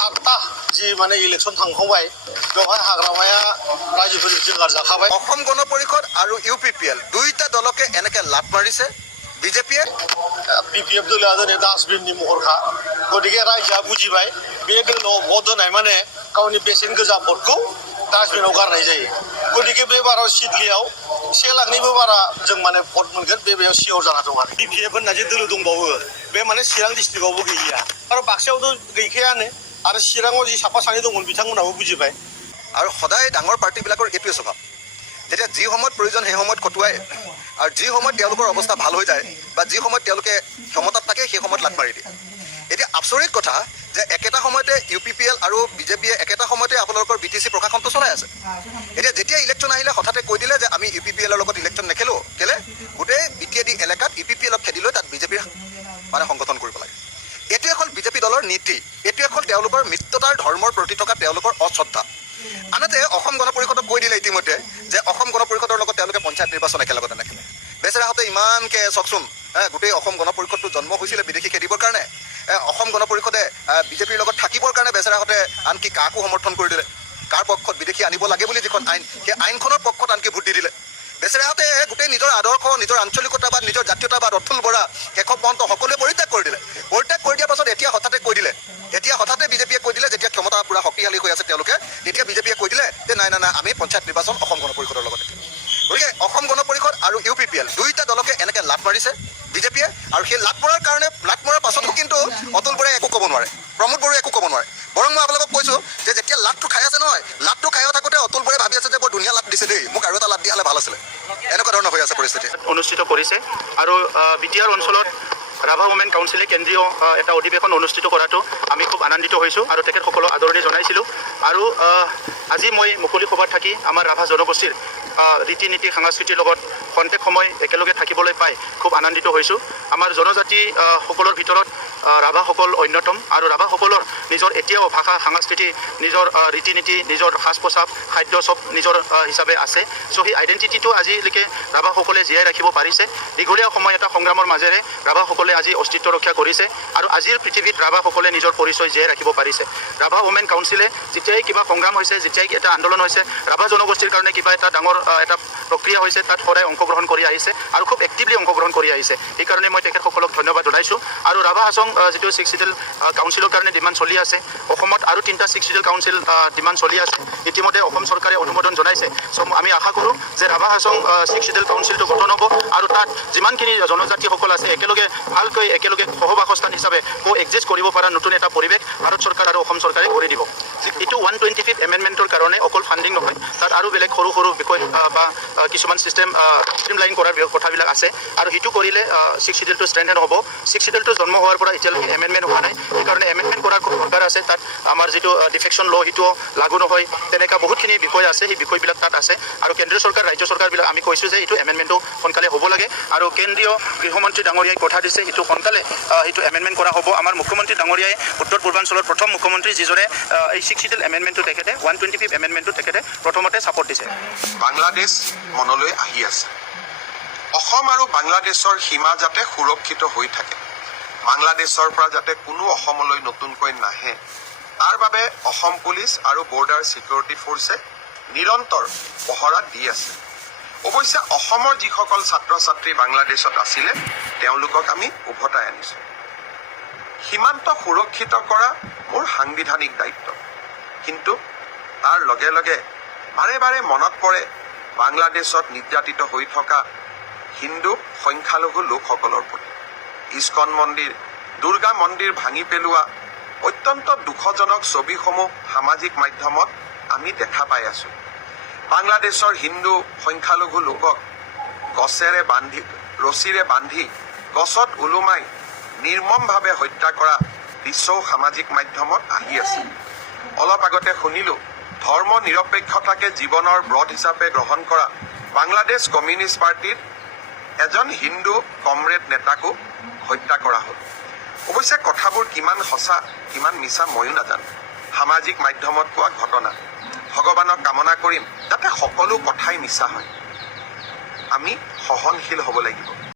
7টা যি মানে ইলেকশন थांखांबाय बेवहाय हाग्रामाया रायजोफोरजों जोगार जाखाबाय অসম গণ পৰিষদ আৰু UPPL দুইটা দলকে এনেকে লাট মাৰিছে বিজেপিয়ে BPF দলआ दिनै डास्टबिननि महरखा गतिके रायजोआ बुजिबाय बे दोलोआव भट होनाय माने गावनि बेसेन गोजा भटखौ डास्टबिनाव गारनाय जायो गतिके बे बाराव सिडलियाव 1 लाखनिबो बारा जों माने भट मोनगोन बेयाव सियर जाना दं आरो BPF होनना जे दोलो दंबावो बे माने चिरां डिस्ट्रिक्टआवबो गैलिया आरो बाक्सायावथ' गैखायानो आरो चिराङाव जि साफा सानै दंमोन बिथांमोनाबो बुजिबाय আৰু সদায় ডাঙৰ পাৰ্টিবিলাকৰ এইটোৱে স্বভাৱ যেতিয়া যি সময়ত প্ৰয়োজন সেই সময়ত কটুৱাই আৰু যি সময়ত তেওঁলোকৰ অৱস্থা ভাল হৈ যায় বা যি সময়ত তেওঁলোকে ক্ষমতাত থাকে সেই সময়ত লাট মাৰি দিয়ে এতিয়া আচৰিত কথা যে একেটা সময়তে UPPL আৰু বিজেপিয়ে একেটা সময়তে আপোনালোকৰ BTC প্ৰশাসনটো চলাই আছে এতিয়া যেতিয়া ইলেকশ্যন আহিলে হঠাতে কৈ দিলে যে আমি UPPL ৰ লগত ইলেকশ্যন নেখেলো কেলে গোটেই BTAD এলেকাত UPPL ক খেদি লৈ তাত বিজেপিৰ মানে সংগঠন কৰিব লাগে এইটোৱে হ'ল বিজেপি দলৰ নীতি এইটোৱে হ'ল তেওঁলোকৰ মিত্ৰতাৰ ধৰ্মৰ প্ৰতি থকা তেওঁলোকৰ অশ্ৰদ্ধা আনহাতে অসম গণ পৰিষদক কৈ দিলে ইতিমধ্যে যে অসম গণ পৰিষদৰ লগত তেওঁলোকে পঞ্চায়ত নিৰ্বাচন একেলগতে নেখেলে বেচেৰাহঁতে ইমানকৈ চাওকচোন গোটেই অসম গণ পৰিষদটো জন্ম হৈছিলে বিদেশী খেদিবৰ কাৰণে অসম গণ পৰিষদে বিজেপিৰ লগত থাকিবৰ কাৰণে বেচেৰাহঁতে আনকি কাকো সমৰ্থন কৰি দিলে কাৰ পক্ষত বিদেশী আনিব লাগে বুলি যিখন আইন সেই আইনখনৰ পক্ষত আনকি ভোট দি দিলে বেচেৰাহঁতে গোটেই নিজৰ আদৰ্শ নিজৰ আঞ্চলিকতাবাদ নিজৰ জাতীয়তাবাদ অতুল বৰা কেশৱ মহন্ত সকলোৱে পৰিত্যাগ কৰি দিলে পৰিত্যাগ কৰি দিয়াৰ পাছত এতিয়া হঠাতে কৈ দিলে এতিয়া হঠাতে বিজেপিয়ে কৈ দিলে যেতিয়া ক্ষমতা পুৰা শক্তিশালী হৈ আছে তেওঁলোকে তেতিয়া বিজেপিয়ে কৈ দিলে যে নাই আমি পঞ্চায়ত নিৰ্বাচন অসম গণ পৰিষদৰ লগত গতিকে অসম গণ পৰিষদ আৰু UPPL দুইটা দলকে এনেকৈ লাট মাৰিছে বিজেপিয়ে আৰু সেই লাট মৰাৰ কাৰণে লাট মৰাৰ পাছতো কিন্তু অতুল বৰাই একো ক'ব নোৱাৰে প্ৰমোদ বড়োৱে একো ক'ব নোৱাৰে বৰং মই আপোনালোকক কৈছোঁ যে যেতিয়া লাটটো খাই আছে নহয় লাটটো খাই থাকোঁতে অতুল বৰাই ভাবি আছে যে বৰ ধুনীয়া লাট দিছে দেই মোক আৰু এটা লাট দিয়া হ'লে ভাল আছিলে এনেকুৱা ধৰণৰ হৈ আছে পৰিস্থিতি অনুষ্ঠিত কৰিছে আৰু BTR অঞ্চলত ৰাভা ওমেন কাউন্সিলে কেন্দ্ৰীয় এটা অধিৱেশন অনুষ্ঠিত কৰাটো আমি খুব আনন্দিত হৈছোঁ আৰু তেখেতসকলক আদৰণি জনাইছিলোঁ আৰু আজি মই মুকলি সভাত থাকি আমাৰ ৰাভা জনগোষ্ঠীৰ ৰীতি নীতি সাংস্কৃতিৰ লগত খন্তেক সময় একেলগে থাকিবলৈ পাই খুব আনন্দিত হৈছোঁ আমাৰ জনজাতি সকলৰ ভিতৰত ৰাভাসকল অন্যতম আৰু ৰাভাসকলৰ নিজৰ এতিয়াও ভাষা সংস্কৃতি নিজৰ ৰীতি নীতি নিজৰ সাজ পোছাক খাদ্য চব নিজৰ হিচাপে আছে চ' সেই আইডেণ্টিটিটো আজিলৈকে ৰাভাসকলে জীয়াই ৰাখিব পাৰিছে দীঘলীয়া সময় এটা সংগ্ৰামৰ মাজেৰে ৰাভাসকলে আজি অস্তিত্ব ৰক্ষা কৰিছে আৰু আজিৰ পৃথিৱীত ৰাভাসকলে নিজৰ পৰিচয় জীয়াই ৰাখিব পাৰিছে ৰাভা ওমেন কাউন্সিলে যেতিয়াই কিবা সংগ্ৰাম হৈছে যেতিয়াই এটা আন্দোলন হৈছে ৰাভা জনগোষ্ঠীৰ কাৰণে কিবা এটা ডাঙৰ এটা প্ৰক্ৰিয়া হৈছে তাত সদায় অংশগ্ৰহণ কৰি আহিছে আৰু খুব এক্টিভলি অংশগ্ৰহণ কৰি আহিছে সেইকাৰণে মই তেখেতসকলক ধন্যবাদ জনাইছোঁ আৰু ৰাভা হাছং যিটো 6 চিডিউল কাউন্সিলৰ কাৰণে ডিমাণ্ড চলি আছে অসমত আৰু 3টা 6 চিডিউল কাউন্সিল ডিমাণ্ড চলি আছে ইতিমধ্যে অসম চৰকাৰে অনুমোদন জনাইছে চ' আমি আশা কৰোঁ যে ৰাভা হাছং 6 চিডিউল কাউন্সিলটো গঠন হ'ব আৰু তাত যিমানখিনি জনজাতিসকল আছে একেলগে ভালকৈ একেলগে সহবাসস্থান হিচাপে এক্সিষ্ট কৰিব পৰা নতুন এটা পৰিৱেশ ভাৰত চৰকাৰ আৰু অসম চৰকাৰে কৰি দিব এইটো 125th এমেণ্ডমেণ্টৰ কাৰণে অকল ফাণ্ডিং নহয় তাত আৰু বেলেগ সৰু সৰু বিষয় বা কিছুমান ছিষ্টেম ষ্ট্ৰীমলাইন কৰাৰ কথাবিলাক আছে আৰু সেইটো কৰিলে 6 চিডিউলটো ষ্ট্ৰেংথেন হ'ব 6 চিডিউলটো জন্ম হোৱাৰ পৰা এতিয়ালৈকে এমেণ্ডমেণ্ট হোৱা নাই সেইকাৰণে এমেণ্ডমেণ্ট কৰাৰ খুব দৰকাৰ আছে তাত আমাৰ যিটো ডিফেকশ্যন ল' সেইটো লাগু নহয় তেনেকুৱা বহুতখিনি বিষয় আছে সেই বিষয়বিলাক তাত আছে আৰু কেন্দ্ৰীয় চৰকাৰ ৰাজ্য চৰকাৰবিলাক আমি কৈছোঁ যে এইটো এমেণ্ডমেণ্টটো সোনকালে হ'ব লাগে আৰু কেন্দ্ৰীয় গৃহমন্ত্ৰী ডাঙৰীয়াই কথা দিছে সেইটো সোনকালে সেইটো এমেণ্ডমেণ্ট কৰা হ'ব আমাৰ মুখ্যমন্ত্ৰী ডাঙৰীয়াই উত্তৰ পূৰ্বাঞ্চলৰ প্ৰথম মুখ্যমন্ত্ৰী যিজনে এই 6 চিডিউল এমেণ্ডমেণ্টটো তেখেতে 125th এমেণ্ডমেণ্টটো তেখেতে প্ৰথমতে ছাপৰ্ট দিছে বাংলাদেশ মনলৈ আহি আছে অসম আৰু বাংলাদেশৰ সীমা যাতে সুৰক্ষিত হৈ থাকে বাংলাদেশৰ পৰা যাতে কোনো অসমলৈ নতুনকৈ নাহে তাৰ বাবে অসম পুলিচ আৰু বৰ্ডাৰ সিকিউৰিটি ফৰ্চে নিৰন্তৰ পহৰা দি আছে অৱশ্যে অসমৰ যিসকল ছাত্ৰ ছাত্ৰী বাংলাদেশত আছিলে তেওঁলোকক আমি উভতাই আনিছোঁ সীমান্ত সুৰক্ষিত কৰা মোৰ সাংবিধানিক দায়িত্ব কিন্তু তাৰ লগে লগে বাৰে বাৰে মনত পৰে বাংলাদেশত নিৰ্যাতিত হৈ থকা হিন্দু সংখ্যালঘু লোকসকলৰ প্ৰতি ইস্কন মন্দিৰ দুৰ্গা মন্দিৰ ভাঙি পেলোৱা অত্যন্ত দুখজনক ছবিসমূহ সামাজিক মাধ্যমত আমি দেখা পাই আছোঁ বাংলাদেশৰ হিন্দু সংখ্যালঘু লোকক ৰছীৰে বান্ধি গছত ওলোমাই নিৰ্মমভাৱে হত্যা কৰা দৃশ্যও সামাজিক মাধ্যমত আহি আছে অলপ আগতে শুনিলোঁ ধৰ্ম নিৰপেক্ষতাকে জীৱনৰ ব্ৰত হিচাপে গ্ৰহণ কৰা বাংলাদেশ কমিউনিষ্ট পাৰ্টিৰ এজন হিন্দু কমৰেড নেতাকো হত্যা কৰা হ'ল অৱশ্যে কথাবোৰ কিমান সঁচা কিমান মিছা ময়ো নাজানো সামাজিক মাধ্যমত পোৱা ঘটনা ভগৱানক কামনা কৰিম যাতে সকলো কথাই মিছা হয় আমি সহনশীল হ'ব লাগিব